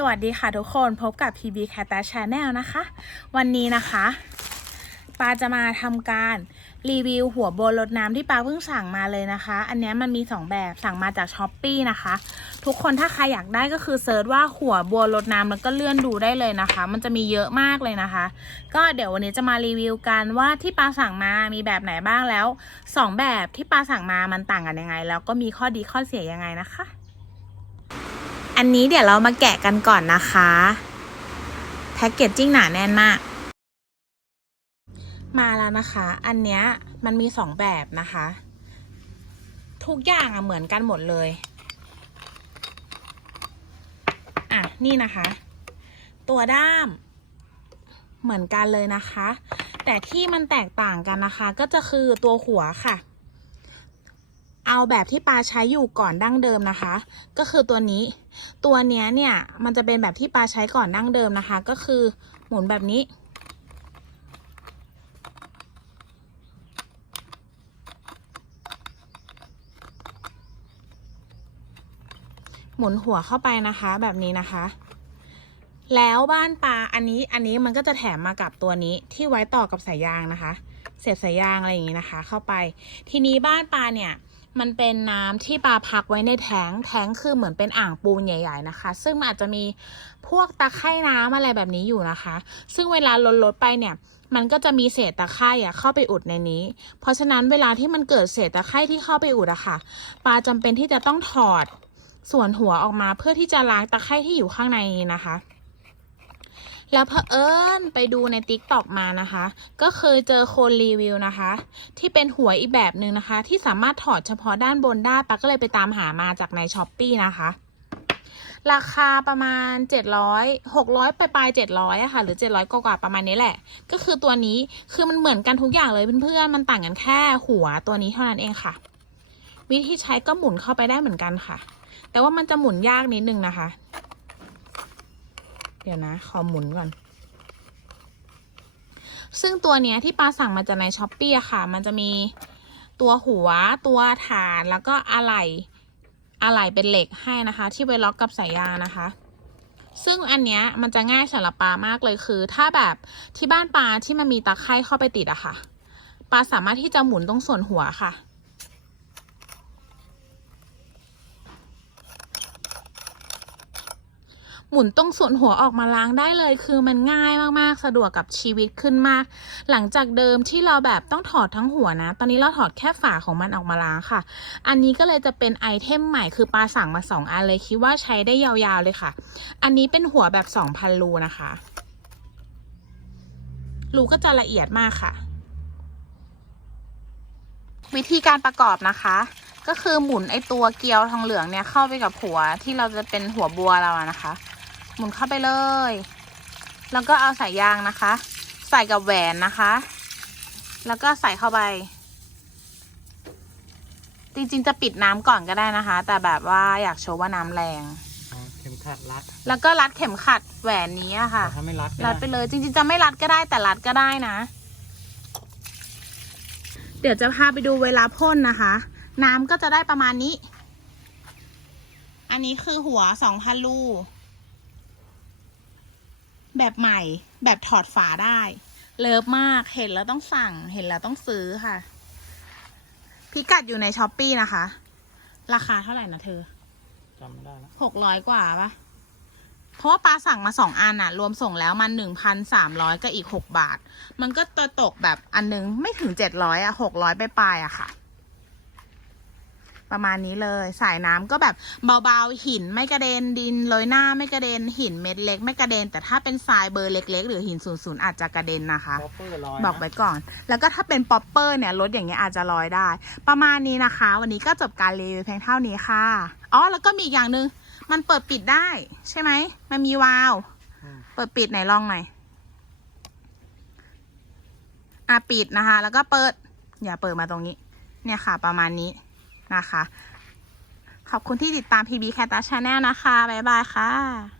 สวัสดีค่ะทุกคนพบกับ PB Cat Channel นะคะ วันนี้นะคะปาจะมาทำการรีวิวหัวโบนรดน้ำที่ปาเพิ่งสั่งมาเลยนะคะ อันนี้มันมี 2 แบบสั่งมาจากช้อปปีนะคะ ทุกคนถ้าใครอยากได้ก็คือเซิร์ชว่าหัวบัวรดน้ำแล้วก็เลื่อนดูได้เลยนะคะ มันจะมีเยอะมากเลยนะคะ ก็เดี๋ยววันนี้จะมารีวิวกันว่าที่ปาสั่งมามีแบบไหนบ้างแล้ว 2 แบบที่ปาสั่งมามันต่างกันยังไง แล้วก็มีข้อดีข้อเสียยังไงนะคะ อันนี้เดี๋ยวเรามาแกะกันก่อนนะคะแพ็กเกจจิ้งหนาแน่นมาก มาแล้วนะคะ อันเนี้ยมันมีสองแบบนะคะ ทุกอย่างอะเหมือนกันหมดเลยอะนี่นะคะ ตัวด้ามเหมือนกันเลยนะคะ แต่ที่มันแตกต่างกันนะคะ ก็จะคือตัวหัวค่ะ เอาแบบที่ปลาใช้อยู่ก่อนดั้งเดิมนะคะ ก็คือตัวนี้ ตัวเนี้ยเนี่ยมันจะเป็นแบบที่ปลาใช้ก่อนดั้งเดิมนะคะ ก็คือหมุนแบบนี้ หมุนหัวเข้าไปนะคะแบบนี้นะคะแล้วบ้านปลาอันนี้อันนี้มันก็จะแถมมากับตัวนี้ที่ไว้ต่อกับสายยางนะคะ เสียบสายยางอะไรอย่างนี้นะคะ เข้าไป ทีนี้บ้านปลาเนี่ย มันเป็นน้ำที่ปลาพักไว้ในแทงแทงคือเหมือนเป็นอ่างปูนใหญ่ ๆนะคะ ซึ่งมันอาจจะมีพวกตะไคร่น้ำอะไรแบบนี้อยู่นะคะ ซึ่งเวลาลดลดไปเนี่ย มันก็จะมีเศษตะไคร่เข้าไปอุดในนี้ เพราะฉะนั้นเวลาที่มันเกิดเศษตะไคร่ที่เข้าไปอุดอะค่ะปลาจำเป็นที่จะต้องถอดส่วนหัวออกมาเพื่อที่จะล้างตะไคร่ที่อยู่ข้างในนี้นะคะ แล้วเผอิญไปดูในติ๊กตอกมานะคะ ก็เคยเจอคนรีวิวนะคะ ที่เป็นหัวอีกแบบหนึ่งนะคะ ที่สามารถถอดเฉพาะด้านบนได้ปาก็เลยไปตามหามาจากในช้อปปีนะคะ ราคาประมาณ 700 600ไปปลาย700อะค่ะ หรือ 700 กว่าประมาณนี้แหละ ก็คือตัวนี้คือมันเหมือนกันทุกอย่างเลยเพื่อนๆมันต่างกันแค่หัวตัวนี้เท่านั้นเองค่ะ วิธีใช้ก็หมุนเข้าไปได้เหมือนกันค่ะ แต่ว่ามันจะหมุนยากนิดนึงนะคะ ดี๋ยวนะ ขอหมุนก่อน ซึ่งตัวเนี้ยที่ปาสั่งมาจากในช้อปปี้อะค่ะ มันจะมีตัวหัวตัวฐานแล้วก็อะไหล่อะไหล่เป็นเหล็กให้นะคะ ที่ไว้ล็อกกับสายยางนะคะ ซึ่งอันเนี้ยมันจะง่ายสำหรับปามากเลยคือ ถ้าแบบที่บ้านปาที่มันมีตะไคร่เข้าไปติดอะค่ะปาสามารถที่จะหมุนตรงส่วนหัวค่ะ หมุนตรงส่วนหัวออกมาล้างได้เลย คือมันง่ายมากๆ สะดวกกับชีวิตขึ้นมาก หลังจากเดิมที่เราแบบต้องถอดทั้งหัวนะ ตอนนี้เราถอดแค่ฝาของมันออกมาล้างค่ะ อันนี้ก็เลยจะเป็นไอเทมใหม่คือปาสั่งมาสองอันเลยคิดว่าใช้ได้ยาวๆเลยค่ะ อันนี้เป็นหัวแบบสองพันรูนะคะรูก็จะละเอียดมากค่ะ วิธีการประกอบนะคะ ก็คือหมุนไอตัวเกลียวทองเหลืองเนี่ยเข้าไปกับหัวที่เราจะเป็นหัวบัวเราอะนะคะ หมุนเข้าไปเลย แล้วก็เอาสายยางนะคะ ใส่กับแหวนนะคะ แล้วก็ใส่เข้าไป จริงๆจะปิดน้ำก่อนก็ได้นะคะ แต่แบบว่าอยากโชว์ว่าน้ำแรงอ๋อเข็มขัดรัด แล้วก็รัดเข็มขัดแหวนนี้อะค่ะ แต่ถ้าไม่รัดก็รัดไปได้เลย จริง ๆ จะไม่รัดก็ได้แต่รัดก็ได้นะ เดี๋ยวจะพาไปดูเวลาพ่นนะคะ น้ำก็จะได้ประมาณนี้ อันนี้คือหัวสองพันลู แบบใหม่แบบถอดฝาได้ เลิฟมากเห็นแล้วต้องสั่งเห็นแล้วต้องซื้อค่ะ พิกัดอยู่ในช้อปปีนะคะ ราคาเท่าไหร่นะเธอจำไม่ได้แล้วหกร้อยกว่าปะเพราะว่าปลาสั่งมาสองอันอะรวมส่งแล้วมันหนึ่งพันสามร้อยก็อีกหกบาท มันก็ตัวตกแบบอันนึงไม่ถึงเจ็ดร้อยอะหกร้อยไปปลายๆอะค่ะ ประมาณนี้เลย สายน้ำก็แบบเบาๆหินไม่กระเด็นดินโรยหน้าไม่กระเด็นหินเม็ดเล็ก ไม่กระเด็น แต่ถ้าเป็นทรายเบอร์เล็ก ๆ หรือหินศูนย์ศูนย์อาจจะกระเด็นนะคะป๊อปเปอร์ลอยบอกไว้ก่อน แล้วก็ถ้าเป็นป๊อปเปอร์เนี่ยรถอย่างเงี้ยอาจจะลอยได้ ประมาณนี้นะคะ วันนี้ก็จบการรีวิวเพียงเท่านี้ค่ะอ๋อแล้วก็มีอีกอย่างหนึ่งมันเปิดปิดได้ใช่ไหมมันมีวาล์วอืมเปิดปิดไหนลองหน่อยอะปิดนะคะ แล้วก็เปิด อย่าเปิดมาตรงนี้ เนี่ยค่ะ ประมาณนี้ นะคะ ขอบคุณที่ติดตาม PB Cat Channel นะคะ บ๊ายบายค่ะ